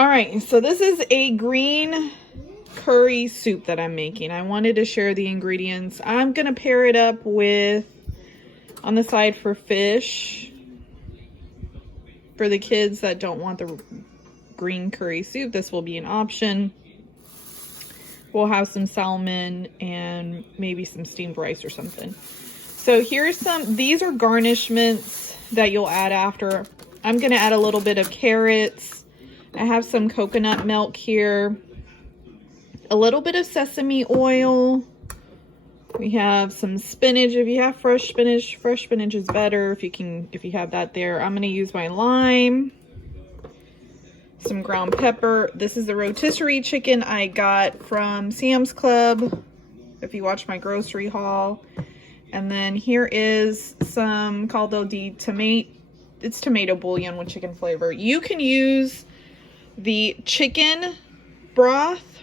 All right, so this is a green curry soup that I'm making. I wanted to share the ingredients. I'm gonna pair it up with, on the side for fish, for the kids that don't want the green curry soup, this will be an option. We'll have some salmon and maybe some steamed rice or something. So here's some, these are garnishments that you'll add after. I'm gonna add a little bit of carrots. I have some coconut milk here, a little bit of sesame oil. We have some spinach. If you have fresh spinach is better if you have that there. I'm gonna use my lime, some ground pepper. This is the rotisserie chicken I got from Sam's Club, if you watch my grocery haul. And then here is some caldo di tomato. It's tomato bouillon with chicken flavor. You can use the chicken broth.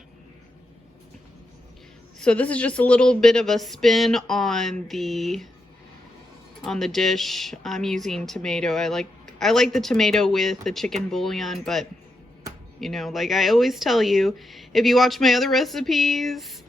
So this is just a little bit of a spin on the dish. I'm using tomato. I like the tomato with the chicken bouillon, but you know, like I always tell you, if you watch my other recipes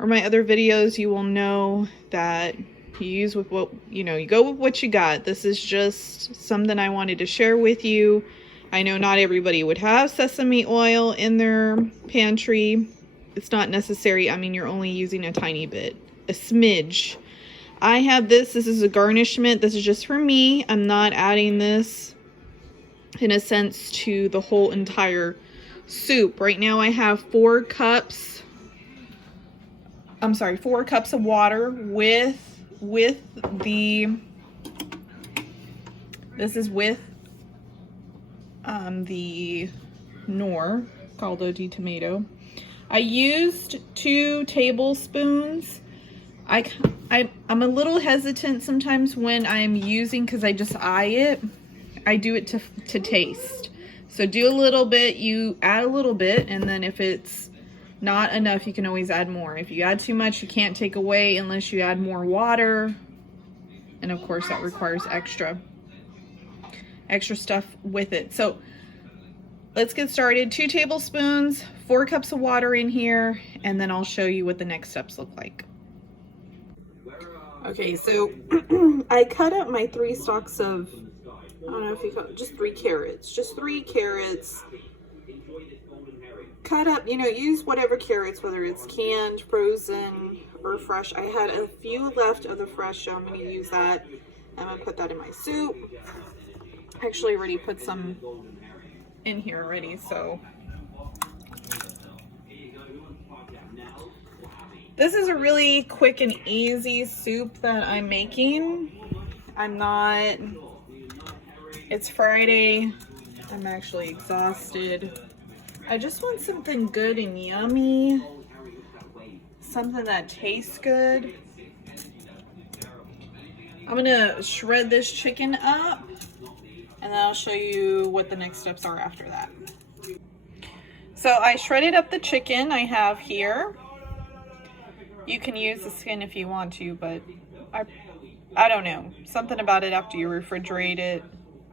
or my other videos, you will know that you use with what, you know, you go with what you got. This is just something I wanted to share with you. I know not everybody would have sesame oil in their pantry. It's not necessary. I mean, you're only using a tiny bit, a smidge. I have this. This is a garnishment. This is just for me. I'm not adding this, in a sense, to the whole entire soup. Right now I have 4 cups of water with the, this is with the Knorr caldo di tomato. I used 2 tablespoons. I'm a little hesitant sometimes when I'm using, because I just eye it. I do it to taste. So do a little bit, you add a little bit, and then if it's not enough, you can always add more. If you add too much, you can't take away unless you add more water. And of course that requires extra stuff with it. So let's get started. 2 tablespoons, 4 cups of water in here, and then I'll show you what the next steps look like. Okay, so I cut up my 3 stalks of, I don't know if you call it, just 3 carrots. Just 3 carrots. Cut up, you know, use whatever carrots, whether it's canned, frozen, or fresh. I had a few left of the fresh, so I'm going to use that. I'm going to put that in my soup. I actually already put some in here already, so. This is a really quick and easy soup that I'm making. It's Friday. I'm actually exhausted. I just want something good and yummy. Something that tastes good. I'm gonna shred this chicken up, and then I'll show you what the next steps are after that. So I shredded up the chicken I have here. You can use the skin if you want to, but I don't know. Something about it after you refrigerate it,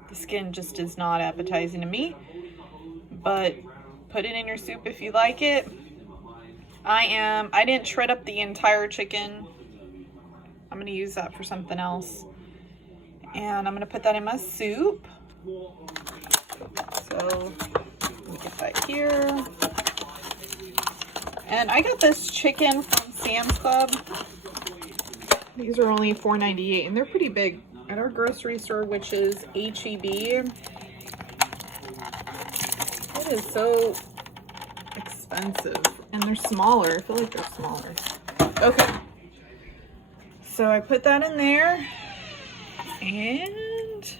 the skin just is not appetizing to me. But put it in your soup if you like it. I didn't shred up the entire chicken. I'm gonna use that for something else. And I'm gonna put that in my soup. So let me get that here. And I got this chicken from Sam's Club. These are only $4.98 and they're pretty big. At our grocery store, which is H-E-B, it is so expensive. And they're smaller. I feel like they're smaller. Okay. So I put that in there. And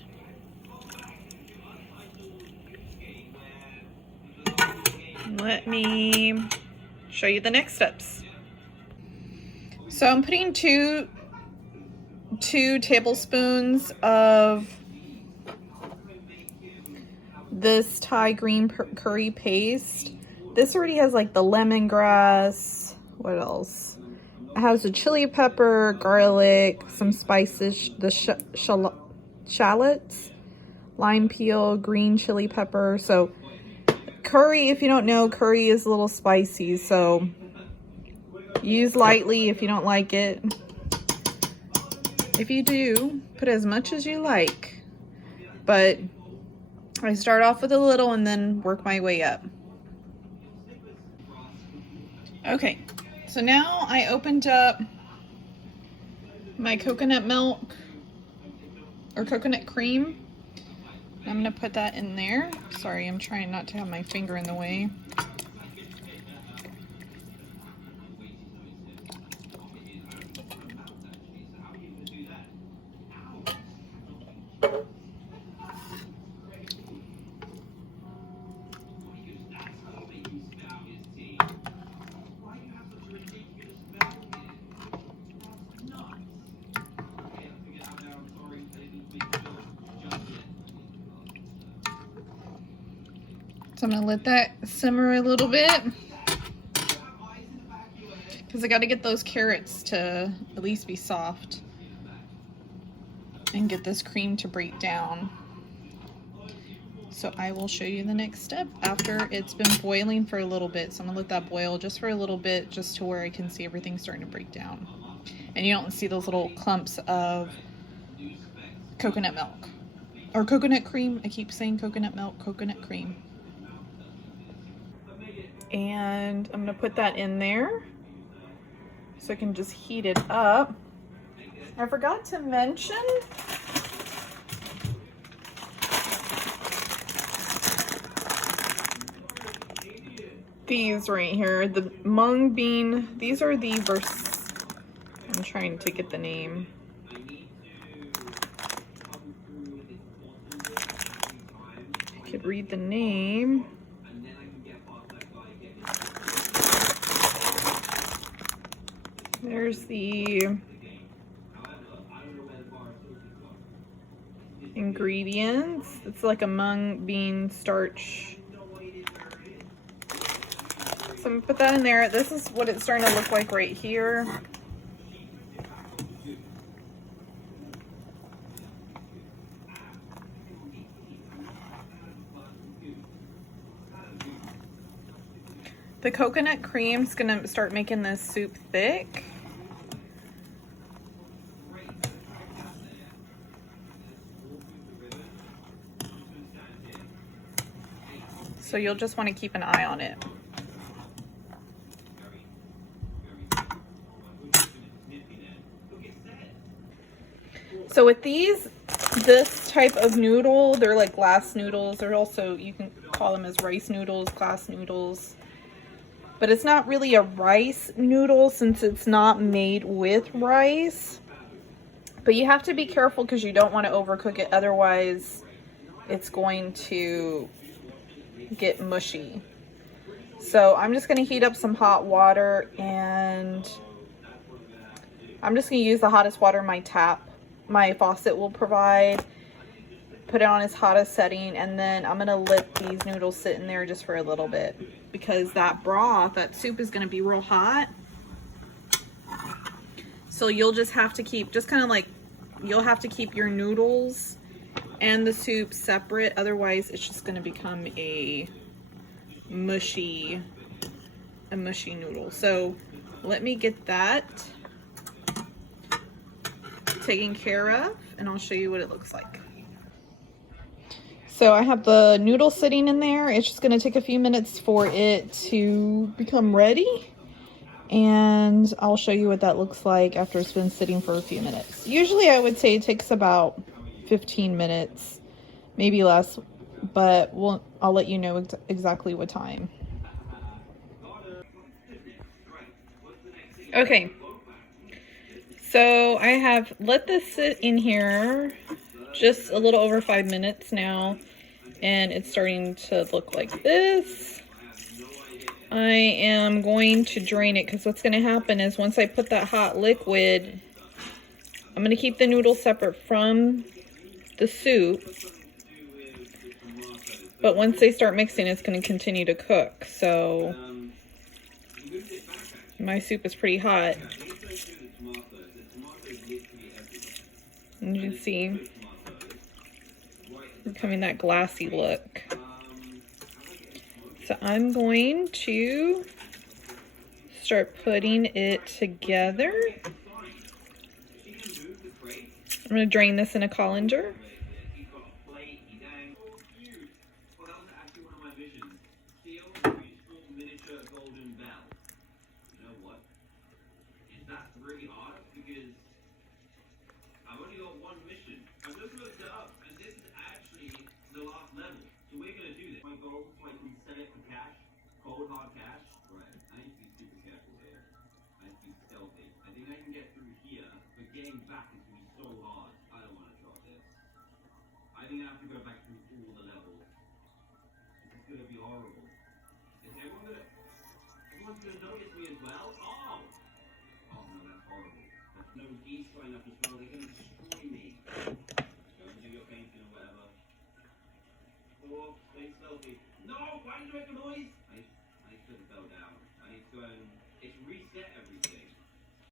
let me show you the next steps. So I'm putting two tablespoons of this Thai green curry paste. This already has like the lemongrass. What else? It has the chili pepper, garlic, some spices, the shallots, lime peel, green chili pepper. So Curry, if you don't know, curry is a little spicy, so use lightly if you don't like it. If you do, put as much as you like. But I start off with a little and then work my way up. Okay, so now I opened up my coconut milk or coconut cream. I'm gonna put that in there. Sorry, I'm trying not to have my finger in the way. So I'm gonna let that simmer a little bit because I got to get those carrots to at least be soft and get this cream to break down. So I will show you the next step after it's been boiling for a little bit. So I'm gonna let that boil just for a little bit, just to where I can see everything starting to break down. And you don't see those little clumps of coconut milk or coconut cream. I keep saying coconut milk, coconut cream. And I'm gonna put that in there so I can just heat it up. I forgot to mention these right here, the mung bean. These are the I'm trying to get the name. I could read the name. There's the ingredients. It's like a mung bean starch. So I'm gonna put that in there. This is what it's starting to look like right here. The coconut cream's gonna start making this soup thick. So you'll just want to keep an eye on it. So with this type of noodle, they're like glass noodles. They're also, you can call them as rice noodles, glass noodles. But it's not really a rice noodle since it's not made with rice. But you have to be careful because you don't want to overcook it. Otherwise, it's going to get mushy. So I'm just going to heat up some hot water, and I'm just going to use the hottest water my faucet will provide. Put it on its hottest setting, and then I'm going to let these noodles sit in there just for a little bit because that broth, that soup is going to be real hot. So you'll just have to keep, you'll have to keep your noodles and the soup separate. Otherwise, it's just going to become a mushy noodle. So let me get that taken care of, and I'll show you what it looks like. So I have the noodle sitting in there. It's just going to take a few minutes for it to become ready. And I'll show you what that looks like after it's been sitting for a few minutes. Usually I would say it takes about 15 minutes, maybe less, but I'll let you know exactly what time. Okay, so I have let this sit in here just a little over 5 minutes now, and it's starting to look like this. I am going to drain it because what's going to happen is once I put that hot liquid, I'm going to keep the noodles separate from the soup. But once they start mixing, it's going to continue to cook. So my soup is pretty hot. And you can see becoming that glassy look. so I'm going to start putting it together. I'm going to drain this in a colander.